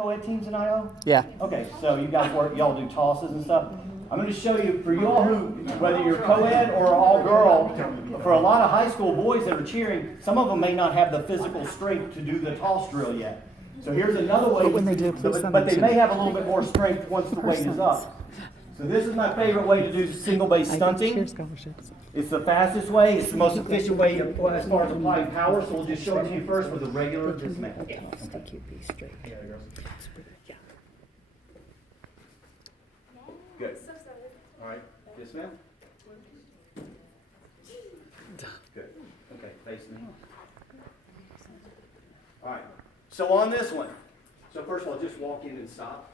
co-ed teams in IO? Yeah. Okay, so you guys work, y'all do tosses and stuff. I'm going to show you, for you all who, whether you're co-ed or all girl, for a lot of high school boys that are cheering, some of them may not have the physical strength to do the toss drill yet. So here's another way, But when they do, please send but they them to may me. have a little bit more strength once the weight is up. So this is my favorite way to do single base I get stunting. cheer scholarships. It's the fastest way, it's the most efficient way as far as applying power, so we'll just show it to you first with a regular dismount. Yeah. Straight. Yeah. Good. All right, dismount. Good. Okay, face me. All right, so on this one, so first of all, just walk in and stop.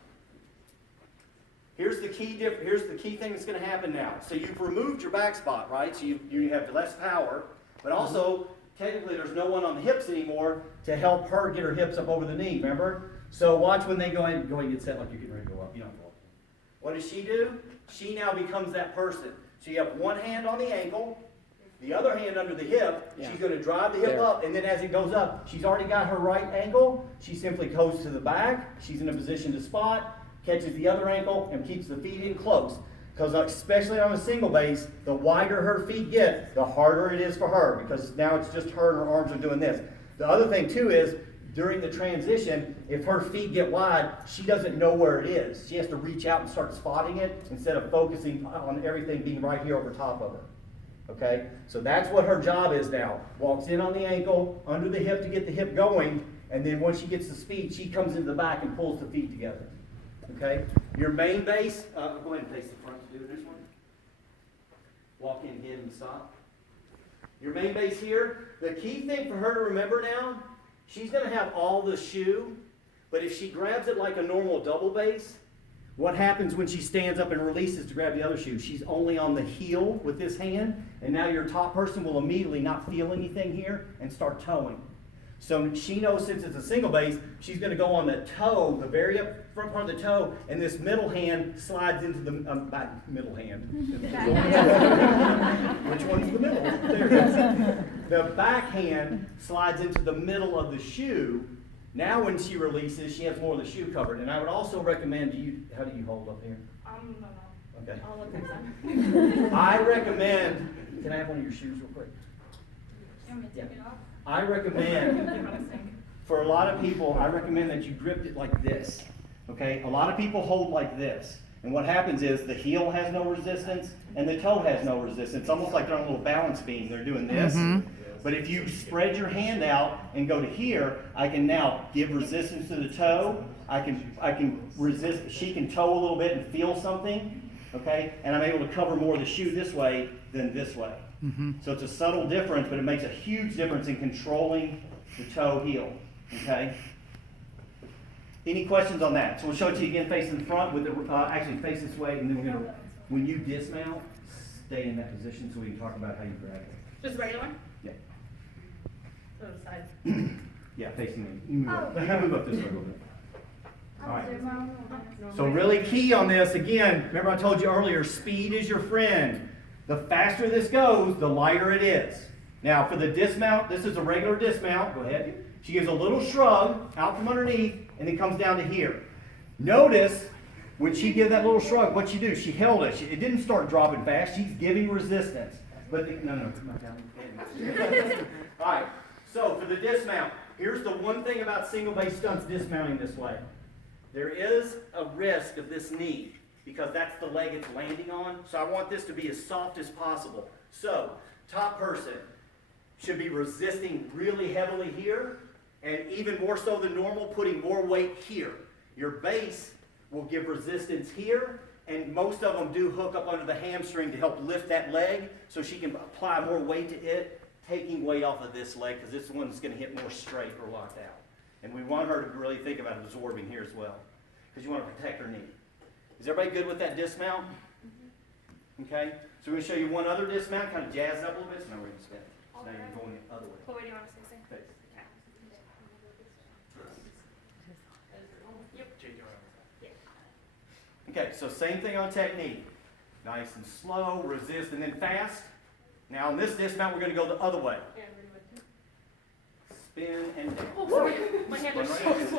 Here's the key thing that's going to happen now. So you've removed your back spot, right? So you have less power, but also technically there's no one on the hips anymore to help her get her hips up over the knee. Remember? So watch when they go in and get set like you're getting ready to go up. You don't go up. What does she do? She now becomes that person. So you have one hand on the ankle, the other hand under the hip. Yeah. She's going to drive the hip There. up, and then as it goes up, she's already got her right ankle. She simply goes to the back. She's in a position to spot, catches the other ankle, and keeps the feet in close. Because especially on a single base, the wider her feet get, the harder it is for her, because now it's just her and her arms are doing this. The other thing too is, during the transition, if her feet get wide, she doesn't know where it is. She has to reach out and start spotting it instead of focusing on everything being right here over top of her. Okay? So that's what her job is now. Walks in on the ankle, under the hip to get the hip going, and then once she gets the speed, she comes into the back and pulls the feet together. Okay? Your main base, go ahead and face the front to do this one. Walk in, hit, and stop. Your main base here, the key thing for her to remember now, she's going to have all the shoe, but if she grabs it like a normal double base, what happens when she stands up and releases to grab the other shoe? She's only on the heel with this hand, and now your top person will immediately not feel anything here and start towing. So she knows since it's a single base, she's going to go on the toe, the very up front part of the toe, and this middle hand slides into the back middle hand. Which one's the middle? There it is. The back hand slides into the middle of the shoe. Now when she releases, she has more of the shoe covered. And I would also recommend how do you hold up here? No. Okay. I'll look next time. I recommend, can I have one of your shoes real quick? You want me to take it off? I recommend, You're gonna sink. for a lot of people, I recommend that you grip it like this. Okay? A lot of people hold like this. And what happens is the heel has no resistance and the toe has no resistance. It's almost like they're on a little balance beam. They're doing this. But if you spread your hand out and go to here, I can now give resistance to the toe. I can resist, she can toe a little bit and feel something. Okay? And I'm able to cover more of the shoe this way than this way. So it's a subtle difference, but it makes a huge difference in controlling the toe heel. Okay? Any questions on that? So we'll show it to you again, face in front with the actually face this way, and then we're gonna, when you dismount, stay in that position so we can talk about how you grab it. Just regular? Yeah. To the side. Yeah, facing me. You move up. You move up this way a little bit. All right. No. So really key on this, again, remember I told you earlier, speed is your friend. The faster this goes, the lighter it is. Now for the dismount, this is a regular dismount. Go ahead. She gives a little shrug out from underneath and then comes down to here. Notice when she did that little shrug, what she do? She held it. It didn't start dropping fast. She's giving resistance. But no, not down. All right. So for the dismount, here's the one thing about single base stunts dismounting this way. There is a risk of this knee, because that's the leg it's landing on. So I want this to be as soft as possible. So, top person should be resisting really heavily here, and even more so than normal, putting more weight here. Your base will give resistance here, and most of them do hook up under the hamstring to help lift that leg, so she can apply more weight to it, taking weight off of this leg, because this one's going to hit more straight or locked out. And we want her to really think about absorbing here as well, because you want to protect her knee. Is everybody good with that dismount? Okay, so we're going to show you one other dismount, kind of jazz it up a little bit, so now we're going to spin it. So now you're going the other way. What way do you want us to say? Face. Okay, so same thing on technique. Nice and slow, resist, and then fast. Now on this dismount, we're going to go the other way. Yeah, really good. Spin and down. Oh, sorry. My hand Spin is right so